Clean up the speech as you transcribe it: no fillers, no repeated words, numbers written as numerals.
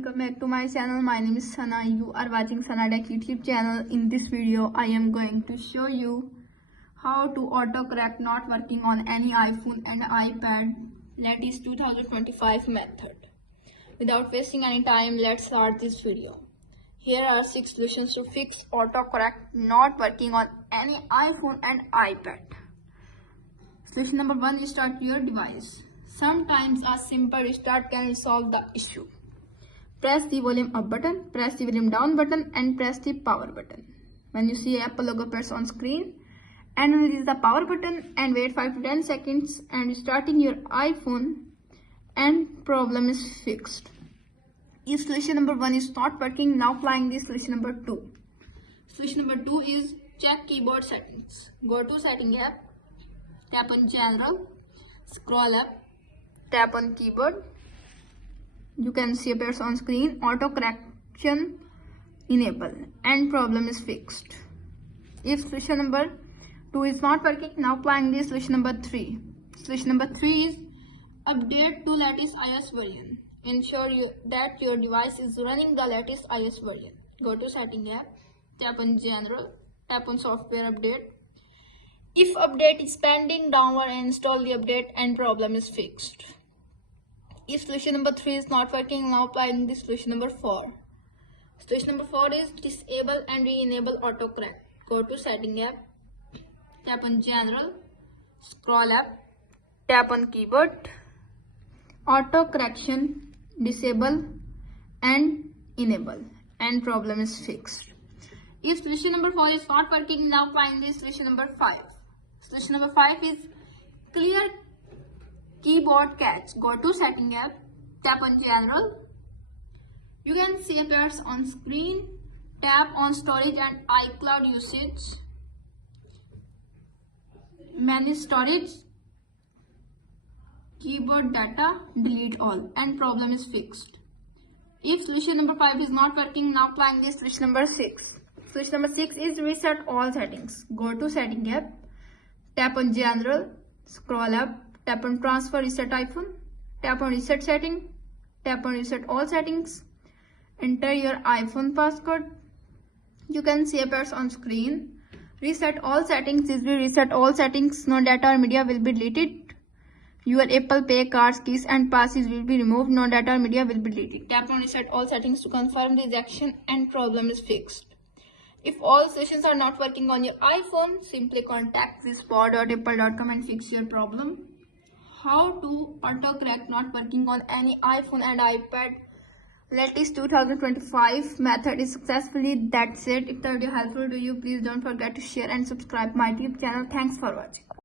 welcome back to my channel. My name is Sana. You are watching Sana Tech YouTube channel. In this video I am going to show you how to autocorrect not working on any iPhone and iPad, that is 2025 method. Without wasting any time, let's start this video. Here are 6 solutions to fix autocorrect not working on any iPhone and iPad. Solution number 1 is start your device. Sometimes a simple restart can resolve the issue. Press the volume up button, press the volume down button and press the power button. When you see Apple logo appears on screen, and release the power button and wait 5 to 10 seconds and restarting your iPhone and problem is fixed. If solution number 1 is not working, now applying this solution number 2. Solution number 2 is check keyboard settings. Go to setting app, tap on general, scroll up, tap on keyboard. You can see appears on screen auto correction enable and problem is fixed. If solution number 2 is not working, now applying this solution number 3. Solution number 3 is update to latest iOS version. Ensure that your device is running the latest iOS version. Go to setting app, tap on general, tap on software update. If update is pending, download and install the update and problem is fixed. If solution number 3 is not working, now applying this solution number 4. Solution number 4 is disable and re-enable autocorrect. Go to setting app, tap on general, scroll up, tap on keyboard, auto correction disable and enable and problem is fixed. If solution number 4 is not working, now applying this solution number 5. Solution number 5 is clear keyboard cache. Go to setting app, tap on general. You can see appears on screen. Tap on storage and iCloud usage. Manage storage, keyboard data, delete all and problem is fixed. If solution number 5 is not working, now applying this solution number 6. Solution number 6 is reset all settings. Go to setting app, tap on general, scroll up, tap on transfer reset iPhone, tap on reset setting, tap on reset all settings, enter your iPhone passcode. You can see appears on screen. Reset all settings. This will reset all settings. No data or media will be deleted. Your Apple Pay cards, keys and passes will be removed. No data or media will be deleted. Tap on reset all settings to confirm this action and problem is fixed. If all sessions are not working on your iPhone, simply contact support.apple.com and fix your problem. How to autocorrect not working on any iPhone and iPad latest 2025 method is successfully. That's it. If the video helpful to you, please don't forget to share and subscribe my YouTube channel. Thanks for watching.